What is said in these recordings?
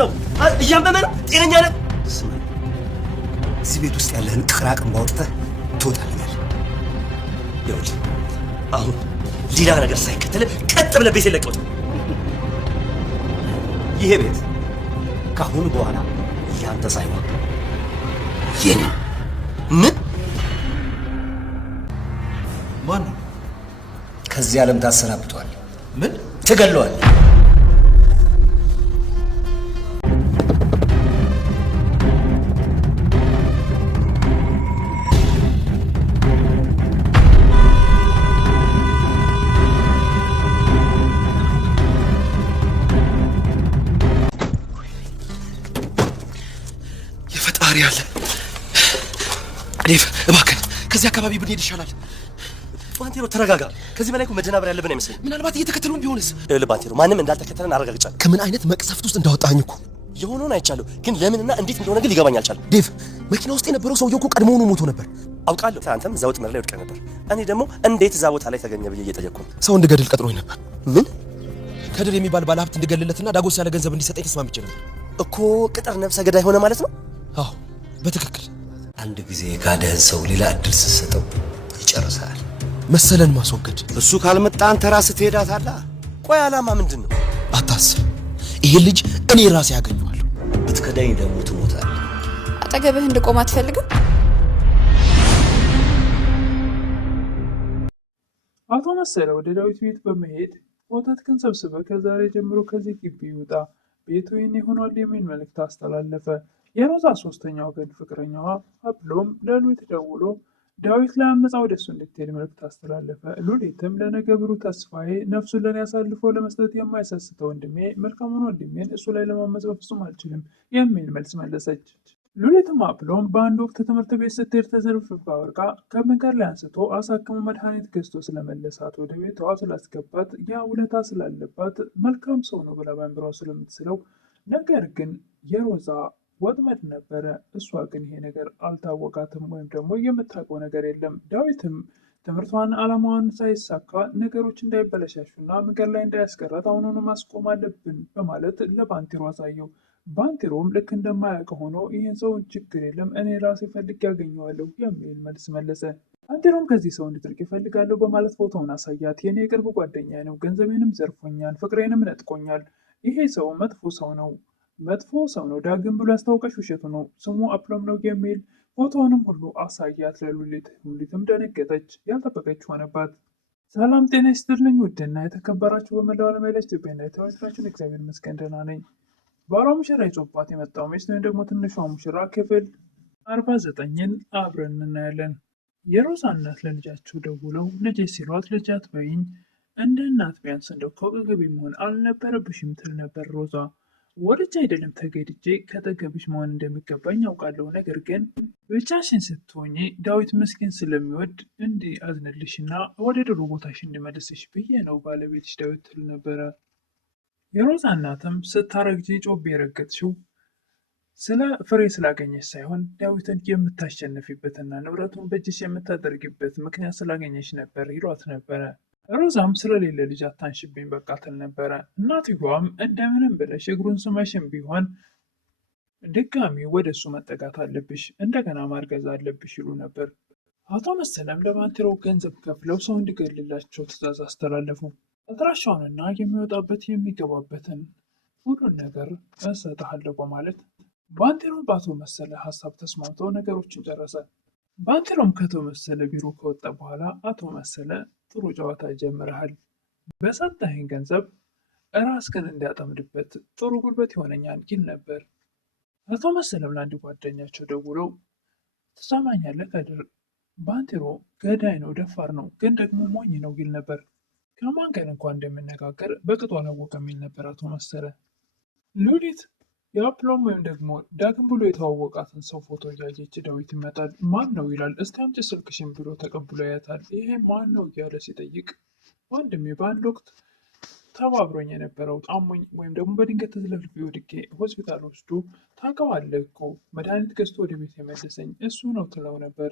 ነው? እያመመህ ነው? ጤነኛ ነህ? ስማ፣ እዚህ ቤት ውስጥ ያለህን ቅራቅም ባወጥተህ ትወጣለህ። ይኸውልህ አሁን ሌላ ነገር ሳይከተል ቀጥ ብለህ ቤት የለቀው። ይሄ ቤት ከአሁን በኋላ ያንተ ሳይሆን የኔ። ምን? ማን ነው? ከዚህ ዓለም ታሰናብቷል። ምን? ትገለዋል። የፈጣሪ ያለ ዴቭ፣ እባክህ ከዚህ አካባቢ ብንሄድ ይሻላል። ባንቴሮ ተረጋጋ። ከዚህ በላይ እኮ መደናበር ያለብን አይመስለኝም። ምናልባት እየተከተሉን ቢሆንስ? ባንቴሮ ማንም እንዳልተከተለን አረጋግጫለሁ። ከምን አይነት መቅሰፍት ውስጥ እንዳወጣኝ እኮ የሆነውን አይቻለሁ፣ ግን ለምንና እንዴት እንደሆነ ግን ሊገባኝ አልቻለም። ዴቭ፣ መኪና ውስጥ የነበረው ሰውዬው እኮ ቀድሞውኑ ሞቶ ነበር። አውቃለሁ። አንተም እዛ ወጥመድ ላይ ወድቀህ ነበር። እኔ ደግሞ እንዴት እዛ ቦታ ላይ ተገኘ ብዬ እየጠየቅኩ ነው። ሰው እንድገድል ቀጥሮኝ ነበር። ምን? ከድር የሚባል ባለሀብት እንድገልለትና ዳጎስ ያለ ገንዘብ እንዲሰጠኝ ተስማምቼ ነበር እኮ። ቅጥር ነፍሰ ገዳይ ሆነ ማለት ነው? አዎ በትክክል። አንድ ጊዜ ካደህን ሰው ሌላ እድል ስትሰጠው ይጨርሳል። መሰለን ማስወገድ። እሱ ካልመጣ አንተ ራስህ ትሄዳታለህ። ቆይ ዓላማ ምንድን ነው? አታስብ፣ ይሄ ልጅ እኔ ራሴ ያገኘዋለሁ። ብትከዳኝ ደግሞ ትሞታለህ። አጠገብህ እንድቆም አትፈልግም? አቶ መሰለ ወደ ዳዊት ቤት በመሄድ ወተትህን ሰብስበህ ከዛሬ ጀምሮ ከዚህ ግቢ ይውጣ፣ ቤቱ የኔ ሆኗል የሚል መልእክት አስተላለፈ። የሮዛ ሶስተኛ ወገን ፍቅረኛዋ አብሎም ለሉሊት ደውሎ ዳዊት ለአመፃ ወደ እሱ እንድትሄድ መልእክት አስተላለፈ። ሉሊትም ለነገ ብሩህ ተስፋዬ ነፍሱን ለኔ አሳልፎ ለመስጠት የማይሰስተው ወንድሜ መልካሙን ወንድሜን እሱ ላይ ለማመፅ በፍጹም አልችልም የሚል መልስ መለሰች። ሉሊትም አብሎም በአንድ ወቅት ትምህርት ቤት ስትሄድ ተዘርፍባ ወርቃ ከመንገድ ላይ አንስቶ አሳክሞ መድኃኒት ገዝቶ ስለመለሳት ወደ ቤቷ ስላስገባት ያ ውለታ ስላለባት መልካም ሰው ነው ብላ በአእምሯ ስለምትስለው፣ ነገር ግን የሮዛ ወጥመድ ነበረ። እሷ ግን ይሄ ነገር አልታወቃትም ወይም ደግሞ የምታውቀው ነገር የለም። ዳዊትም ትምህርቷን ዓላማዋን ሳይሳካ ነገሮች እንዳይበለሻሹና መንገድ ላይ እንዳያስቀራት አሁኑኑ ማስቆም አለብን በማለት ለባንቴሮ አሳየው። ባንቴሮም ልክ እንደማያውቅ ሆኖ ይህን ሰው ችግር የለም እኔ ራሴ ፈልግ ያገኘዋለሁ የሚል መልስ መለሰ። ባንቴሮም ከዚህ ሰው እንድትርቅ ይፈልጋለሁ በማለት ፎቶውን አሳያት። የኔ የቅርብ ጓደኛ ነው፣ ገንዘቤንም ዘርፎኛል፣ ፍቅሬንም ነጥቆኛል። ይሄ ሰው መጥፎ ሰው ነው ዳግም ብሎ ያስታወቀች ውሸቱ ነው፣ ስሙ አፕሎም ነው የሚል ፎቶውንም ሁሉ አሳያት ለሉሊት። ሉሊትም ደነገጠች፣ ያልጠበቀች ሆነባት። ሰላም ጤና ይስጥልኝ ውድና የተከበራችሁ በመላው ዓለም ያላችሁ ኢትዮጵያና ኤርትራውያን፣ እግዚአብሔር ይመስገን ደህና ነኝ። ባሏ ሙሽራ ይዞባት የመጣው ሚስት ወይም ደግሞ ትንሿ ሙሽራ ክፍል 49ን አብረን እናያለን። የሮዛ እናት ለልጃቸው ደውለው ልጄ ሲሏት ልጅ አትበይኝ፣ እንደ እናት ቢያንስ እንደው ከወገቤ መሆን አልነበረብሽም ትል ነበር ሮዛ። ወልጄ አይደለም ተገድጄ ከጠገብሽ መሆን እንደሚገባኝ ያውቃለሁ፣ ነገር ግን ብቻሽን ስትሆኚ ዳዊት ምስኪን ስለሚወድ እንዲያዝንልሽና ወደ ድሮ ቦታሽ እንዲመልስሽ ብዬ ነው ባለቤትሽ ዳዊት ትል ነበረ። የሮዛ እናትም ስታረግጂ ጮቤ የረገጥሽው ስለ ፍሬ ስላገኘሽ ሳይሆን ዳዊትን የምታሸንፊበትና ንብረቱን በእጅሽ የምታደርጊበት ምክንያት ስላገኘሽ ነበር ይሏት ነበረ። ሮዛም ስለሌለ ልጅ አታንሽብኝ በቃ ትል ነበረ። እናትየዋም እንደምንም ብለሽ እግሩን ስመሽም ቢሆን ድጋሚ ወደ እሱ መጠጋት አለብሽ፣ እንደገና ማርገዝ አለብሽ ይሉ ነበር። አቶ መሰለም ለባንቴሮ ገንዘብ ከፍለው ሰው እንዲገድልላቸው ትዕዛዝ አስተላለፉ። አድራሻውንና የሚወጣበት የሚገባበትን ሁሉን ነገር እሰጥሃለሁ በማለት ባንቴሮ በአቶ መሰለ ሀሳብ ተስማምቶ ነገሮችን ጨረሰ። ባንቴሮም ከአቶ መሰለ ቢሮ ከወጣ በኋላ አቶ መሰለ ጥሩ ጨዋታ ጀምረሃል፣ በሰጠኸኝ ገንዘብ ራስህን እንዲያጠምድበት ጥሩ ጉልበት ይሆነኛል ይል ነበር። አቶ መሰለም ለአንድ ጓደኛቸው ደውለው ትሰማኛለህ ከድር፣ ባንቴሮ ገዳይ ነው፣ ደፋር ነው፣ ግን ደግሞ ሞኝ ነው ይል ነበር። ከማን ጋር እንኳን እንደሚነጋገር በቅጡ አላወቀም ይል ነበር አቶ መሰለ። ሉሊት የአፕሎም ወይም ደግሞ ዳግም ብሎ የተዋወቃትን ሰው ፎቶ እያየች ዳዊት ይመጣል። ማን ነው ይላል። እስቲ አምጪ ስልክሽን ብሎ ተቀብሎ ያያታል። ይሄ ማን ነው እያለ ሲጠይቅ ወንድሜ በአንድ ወቅት ተባብሮኝ የነበረው ጣሞኝ ወይም ደግሞ በድንገት ተዝለፍልፌ ወድቄ ሆስፒታል ወስዶ ታውቀዋለህ እኮ መድኃኒት ገዝቶ ወደ ቤት የመለሰኝ እሱ ነው ትለው ነበር።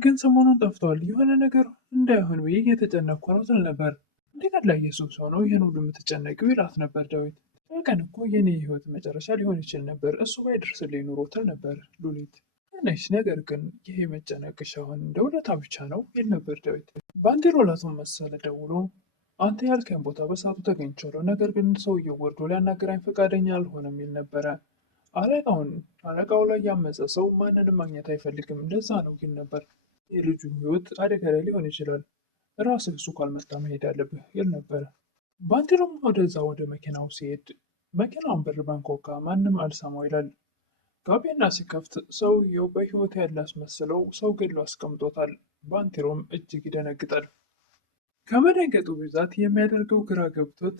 ግን ሰሞኑን ጠፍቷል፣ የሆነ ነገር እንዳይሆን ብዬ እየተጨነቅኩ ነው ትል ነበር። እንደገና ላይ የሱ ሰው ነው ይህን ሁሉ የምትጨነቂው ይላት ነበር ዳዊት። ቀን እኮ የኔ ህይወት መጨረሻ ሊሆን ይችል ነበር እሱ ባይደርስልኝ ኑሮ ትል ነበር ሉሊት። ትንሽ ነገር ግን ይሄ መጨነቅሽ አሁን እንደ ውለታ ብቻ ነው ይል ነበር ዳዊት። ባንቴሮ ለአቶ መሰለ ደውሎ አንተ ያልከኝ ቦታ በሰዓቱ ተገኝቻለሁ፣ ነገር ግን ሰውየው ወርዶ ሊያናገራኝ ፈቃደኛ አልሆነም ይል ነበረ። አለቃው ላይ ያመፀ ሰው ማንንም ማግኘት አይፈልግም፣ ለዛ ነው ይል ነበር። የልጁ ህይወት አደጋ ላይ ሊሆን ይችላል፣ ራስህ እሱ ካልመጣ መሄድ አለብህ ይል ነበረ። ባንቴሮም ወደዛ ወደ መኪናው ሲሄድ መኪናውን በር ባንኳኳ ማንም አልሰማው ይላል። ጋቢና ሲከፍት ሰውየው በህይወት ያለ አስመስለው ሰው ገድሎ አስቀምጦታል። ባንቴሮም እጅግ ይደነግጣል። ከመደንገጡ ብዛት የሚያደርገው ግራ ገብቶት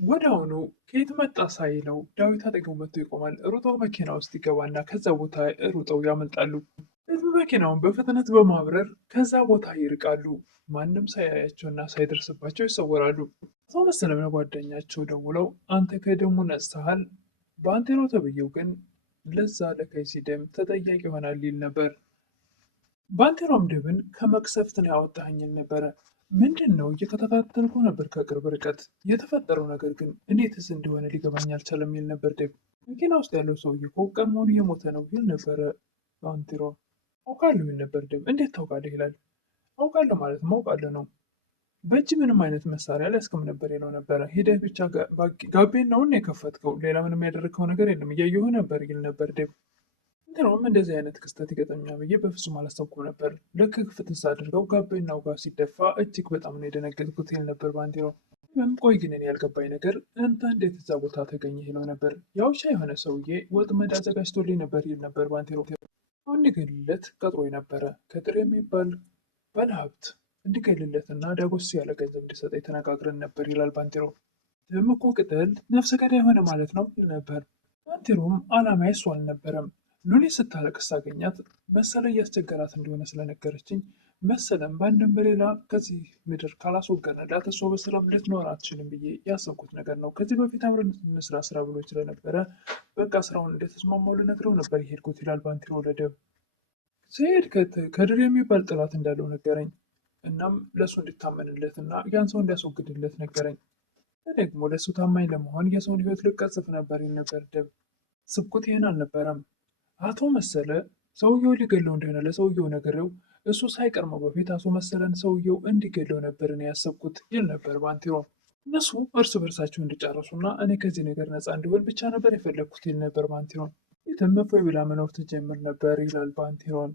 ወዲያውኑ ከየት መጣ ሳይለው ዳዊት አጠገቡ መጥቶ ይቆማል። ሩጠው መኪና ውስጥ ይገባና ከዛ ቦታ ሩጠው ያመልጣሉ። መኪናውን በፍጥነት በማብረር ከዛ ቦታ ይርቃሉ። ማንም ሳያያቸውና ሳይደርስባቸው ይሰወራሉ። አቶ መሰለም ለጓደኛቸው ደውለው አንተ ከደሙ ነጽተሃል፣ ባንቴሮ ተብዬው ግን ለዛ ለከይሲ ደም ተጠያቂ ይሆናል ይል ነበር። ባንቴሮም ደብን ከመቅሰፍት ነው ያወጣኸኝ ይል ነበረ። ምንድን ነው እየተከታተልኩ ነበር ከቅርብ ርቀት፣ የተፈጠረው ነገር ግን እንዴትስ እንደሆነ ሊገባኝ አልቻለም ይል ነበር ደብ። መኪና ውስጥ ያለው ሰውዬ እኮ ቀድሞውን እየሞተ ነው ይል ነበረ ባንቴሮ። አውቃለሁ ይል ነበር ደብ። እንዴት ታውቃለህ ይላል። አውቃለሁ ማለት አውቃለሁ ነው፣ በእጅ ምንም አይነት መሳሪያ ሊያስቀም ነበር ይለው ነበረ። ሂደህ ብቻ ጋቤናውን የከፈትከው ሌላ ምንም ያደረግከው ነገር የለም እያየሁ ነበር ይል ነበር ደብ። ባንቴሮም እንደዚህ አይነት ክስተት ይገጥመኛል ብዬ በፍጹም አላሰብኩም ነበር፣ ልክ ክፍት አድርገው ጋቤናው ጋር ሲደፋ እጅግ በጣም ነው የደነገጥኩት ይል ነበር ባንቴሮ። ቆይ ግን እኔ ያልገባኝ ነገር አንተ እንዴት እዛ ቦታ ተገኘህ ይለው ነበር። ያውሻ የሆነ ሰውዬ ወጥመድ አዘጋጅቶልኝ ነበር ይል ነበር ባንቴሮ። እንዲገልለት ቀጥሮ ነበረ ከጥር የሚባል ባለሀብት እንዲገልለትና ዳጎስ ያለ ገንዘብ እንዲሰጠ ተነጋግረን ነበር ይላል ባንቴሮ። ደም እኮ ቅጠል ነፍሰ ገዳይ የሆነ ማለት ነው ይል ነበር። ባንቴሮም አላማ እሱ አልነበረም። ሉሊት ስታለቅስ ሳገኛት መሰለ እያስቸገራት እንደሆነ ስለነገረችኝ መሰለም በአንድም በሌላ ከዚህ ምድር ካላስወገድንላት እሷ በሰላም ልትኖር አትችልም ብዬ ያሰብኩት ነገር ነው። ከዚህ በፊት አብረን ስራ ብሎ ስለነበረ በቃ ስራውን እንደተስማማው ልነግረው ነበር የሄድኩት ይላል ባንቴሮ ለደብ። ሲሄድ ከድር የሚባል ጥላት እንዳለው ነገረኝ። እናም ለእሱ እንድታመንለት እና ያን ሰው እንዲያስወግድለት ነገረኝ። ደግሞ ለእሱ ታማኝ ለመሆን የሰውን ህይወት ልቀጽፍ ነበር ይል ነበር ደብ። ስብኩት ይህን አልነበረም። አቶ መሰለ ሰውየው ሊገለው እንደሆነ ለሰውየው ነገረው። እሱ ሳይቀርመው በፊት አቶ መሰለን ሰውየው እንዲገለው ነበር እኔ ያሰብኩት ይል ነበር ባንቴሮ። እነሱ እርስ በርሳቸው እንዲጨረሱና እኔ ከዚህ ነገር ነፃ እንዲሆን ብቻ ነበር የፈለግኩት ይል ነበር ባንቴሮን። የትም እፎይ ብላ መኖር ትጀምር ነበር ይላል ባንቴሮን።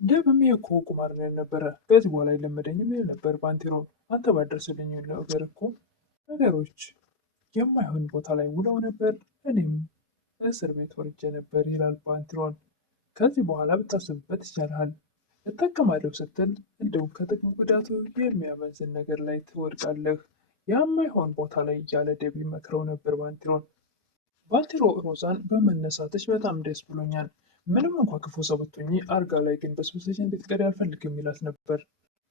ደብም እኮ ቁማር ላይ ነበረ፣ ከዚህ በኋላ አይለመደኝም ይል ነበር ባንቴሮ። አንተ ባደርስልኝ ነገር እኮ ነገሮች የማይሆን ቦታ ላይ ውለው ነበር፣ እኔም እስር ቤት ወርጄ ነበር ይላል ባንቴሮን። ከዚህ በኋላ ብታስብበት ይቻልሃል፣ እጠቀማለሁ ስትል እንደውም ከጥቅም ጉዳቱ የሚያመዝን ነገር ላይ ትወድቃለህ፣ የማይሆን ቦታ ላይ እያለ ደብ ይመክረው ነበር ባንቴሮን። ባንቴሮ ሮዛን በመነሳትሽ በጣም ደስ ብሎኛል፣ ምንም እንኳ ክፉ ሰው ብትሆኚ አልጋ ላይ ግን በስብሰሽ እንድትቀሪ አልፈልግም ይላት ነበር።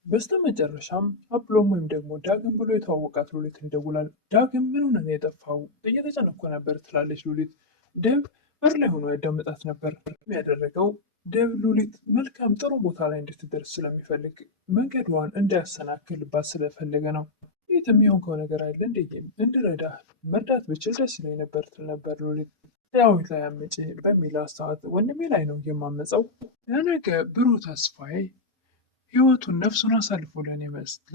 በስተ መጨረሻም አብሎም ወይም ደግሞ ዳግም ብሎ የተዋወቃት ሉሊት ይደውላል። ዳግም ምን ሆነ ነው የጠፋው? እየተጨነኩ ነበር ትላለች ሉሊት። ደብ በር ላይ ሆኖ ያዳምጣት ነበር። ያደረገው ደብ ሉሊት መልካም ጥሩ ቦታ ላይ እንድትደርስ ስለሚፈልግ መንገዷን እንዳያሰናክልባት ስለፈለገ ነው። ሉሊት የሚሆንከው ነገር አለ እንዴም እንድረዳህ መርዳት ብችል ደስ ይለኝ ነበር ትል ነበር ሉሊት። ዳዊት ላይ አመጪ በሚለው ሰዓት ወንድሜ ላይ ነው የማመፀው። ለነገ ብሩህ ተስፋዬ ህይወቱን ነፍሱን አሳልፎ ለእኔ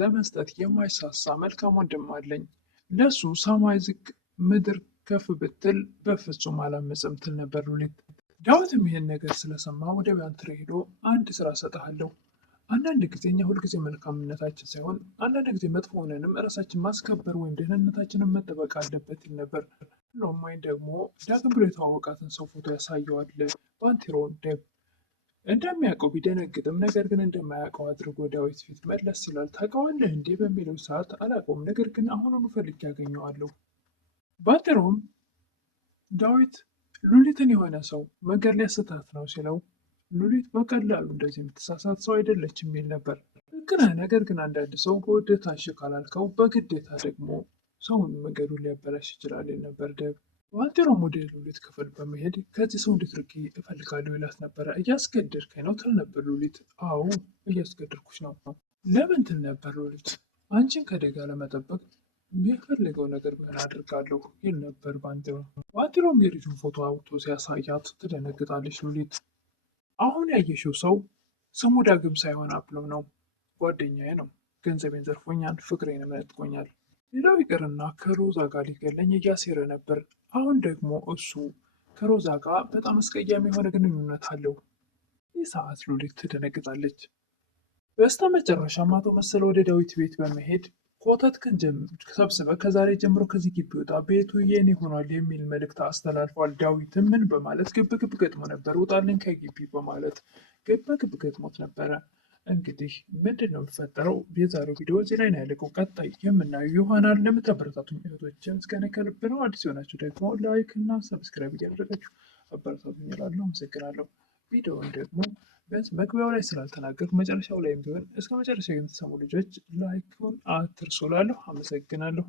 ለመስጠት የማይሳሳ መልካም ወንድም አለኝ። ለሱ ሰማይ ዝቅ ምድር ከፍ ብትል በፍጹም አላመፅም ትል ነበር ሉሊት። ዳዊትም ይህን ነገር ስለሰማ ወደ ባንቴሮ ሄዶ አንድ ስራ ሰጠሃለሁ። አንዳንድ ጊዜ እኛ ሁልጊዜ መልካምነታችን ሳይሆን አንዳንድ ጊዜ መጥፎ ሆነንም ራሳችን ማስከበር ወይም ደህንነታችንን መጠበቅ አለበት ይል ነበር። ሎማኝ ደግሞ ዳግም ብሎ የተዋወቃትን ሰው ፎቶ ያሳየዋል። ባንቴሮን ደብ እንደሚያውቀው ቢደነግጥም ነገር ግን እንደማያውቀው አድርጎ ዳዊት ፊት መለስ ይላል። ታውቀዋለህ እንዴ በሚለው ሰዓት አላውቀውም፣ ነገር ግን አሁኑኑ ፈልጌ ያገኘዋለሁ። ባንቴሮም ዳዊት ሉሊትን የሆነ ሰው መንገድ ላይ ስታት ነው ሲለው ሉሊት በቀላሉ እንደዚህ የምትሳሳት ሰው አይደለችም የሚል ነበር። ልክ ነህ፣ ነገር ግን አንዳንድ ሰው በውዴታ እሺ ካላልከው በግዴታ ደግሞ ሰውን መንገዱን ሊያበላሽ ይችላል ይል ነበር ደብ። ባንቴሮም ወደ ሉሊት ክፍል በመሄድ ከዚህ ሰው እንድትርቂ እፈልጋለሁ ይላት ነበረ። እያስገደድከኝ ነው ትል ነበር ሉሊት። አዎ እያስገደድኩሽ ነው። ለምን ትል ነበር ሉሊት። አንቺን ከአደጋ ለመጠበቅ የሚፈልገው ነገር ቢሆን አድርጋለሁ ይል ነበር ባንቴሮ። ባንቴሮም የልጁን ፎቶ አውጥቶ ሲያሳያት ትደነግጣለች ሉሊት። አሁን ያየሽው ሰው ስሙ ዳግም ሳይሆን አብለው ነው። ጓደኛዬ ነው። ገንዘቤን ዘርፎኛል፣ ፍቅሬንም ነጥቆኛል። ሌላው ይቅርና ከሮዛ ጋር ሊገለኝ እያሴረ ነበር። አሁን ደግሞ እሱ ከሮዛ ጋር በጣም አስቀያሚ የሆነ ግንኙነት አለው። ይህ ሰዓት ሉሊት ትደነግጣለች። በስተ መጨረሻም አቶ መሰለ ወደ ዳዊት ቤት በመሄድ ኮተትክን ሰብስበ ከዛሬ ጀምሮ ከዚህ ግቢ ወጣ፣ ቤቱ የኔ ሆኗል የሚል መልእክት አስተላልፏል። ዳዊትም ምን በማለት ግብግብ ገጥሞ ነበር። ውጣልኝ ከግቢ በማለት ግብግብ ገጥሞት ነበረ። እንግዲህ ምንድን ነው የሚፈጠረው? የዛሬው ቪዲዮ እዚህ ላይ ነው ያለቀው። ቀጣይ የምናየው ይሆናል። ለምታበረታቱኝ እህቶችን እስከነ ከልብ ነው። አዲስ የሆናችሁ ደግሞ ላይክ እና ሰብስክራይብ እያደረጋችሁ አበረታቱኝ እላለሁ። አመሰግናለሁ። ቪዲዮውን ደግሞ ቢያንስ መግቢያው ላይ ስላልተናገርኩ መጨረሻው ላይም ቢሆን እስከ መጨረሻው የምትሰሙ ልጆች ላይኩን አትርሱ እላለሁ። አመሰግናለሁ።